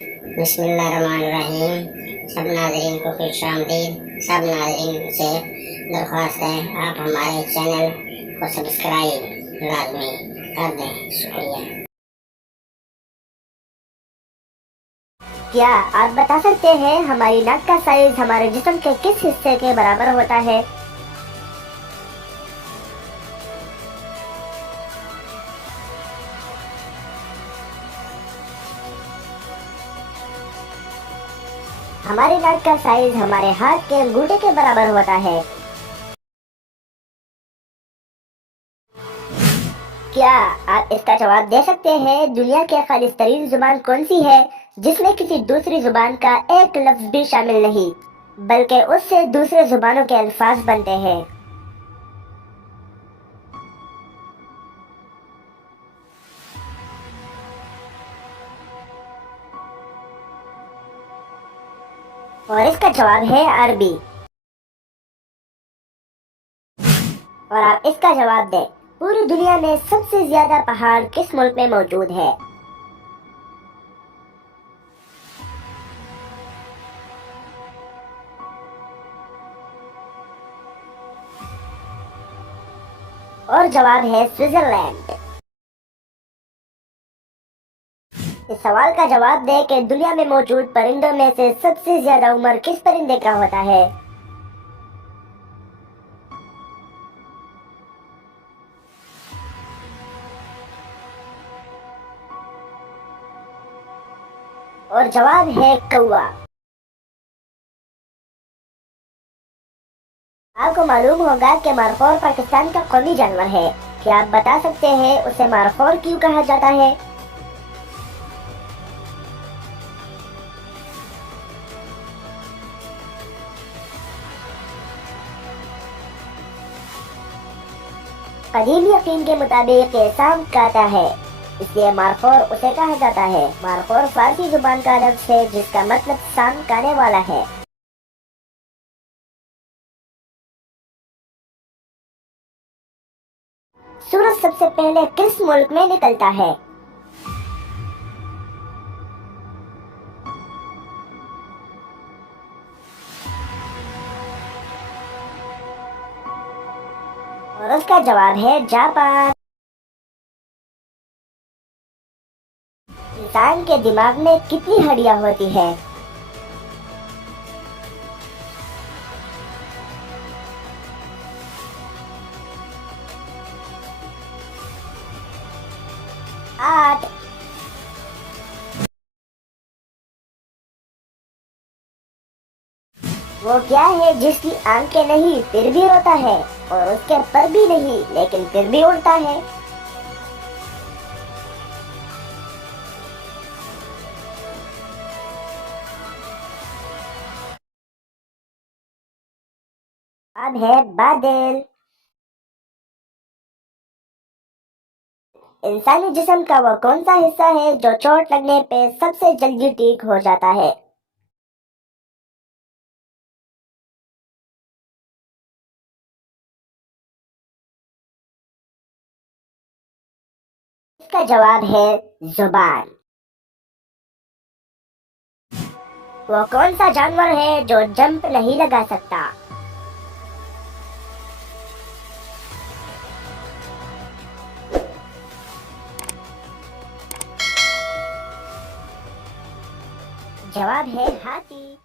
बिस्मिल्लाहिर्रहमानिर्रहीम। सब नाज़रीन को खुशामदीद। सब नाज़रीन से दरख्वास्त है आप हमारे चैनल को सब्सक्राइब लाजमी कर दें, शुक्रिया। क्या आप बता सकते हैं हमारी नाक का साइज हमारे जिस्म के किस हिस्से के बराबर होता है? हमारी नाक का साइज हमारे हाथ के अंगूठे के बराबर होता है। क्या आप इसका जवाब दे सकते हैं दुनिया की खालिस्तरीन जुबान कौन सी है जिसमें किसी दूसरी जुबान का एक लफ्ज भी शामिल नहीं बल्कि उससे दूसरे जुबानों के अल्फाज बनते हैं? और इसका जवाब है अरबी। और आप इसका जवाब दें, पूरी दुनिया में सबसे ज्यादा पहाड़ किस मुल्क में मौजूद है? और जवाब है स्विट्जरलैंड। इस सवाल का जवाब दें कि दुनिया में मौजूद परिंदों में से सबसे ज्यादा उम्र किस परिंदे का होता है? और जवाब है कौवा। आपको मालूम होगा कि मारखोर पाकिस्तान का कौमी जानवर है। क्या आप बता सकते हैं उसे मारखोर क्यों कहा जाता है? कदीम यकीन के मुताबिक ये सांप खाता है, इसलिए मारखोर उसे कहा जाता है। मारखोर फारसी जुबान का लफ्ज है जिसका मतलब सांप खाने वाला है। सूरज सबसे पहले किस मुल्क में निकलता है? और उसका जवाब है जापान। इंसान के दिमाग में कितनी हड्डियां होती है? 8। वो क्या है जिसकी आंखें नहीं फिर भी रोता है और उसके पर भी नहीं लेकिन फिर भी उड़ता है? अब है बादल। इंसानी जिस्म का वो कौन सा हिस्सा है जो चोट लगने पे सबसे जल्दी ठीक हो जाता है? इसका जवाब है जुबान। वो कौन सा जानवर है जो जंप नहीं लगा सकता? जवाब है हाथी।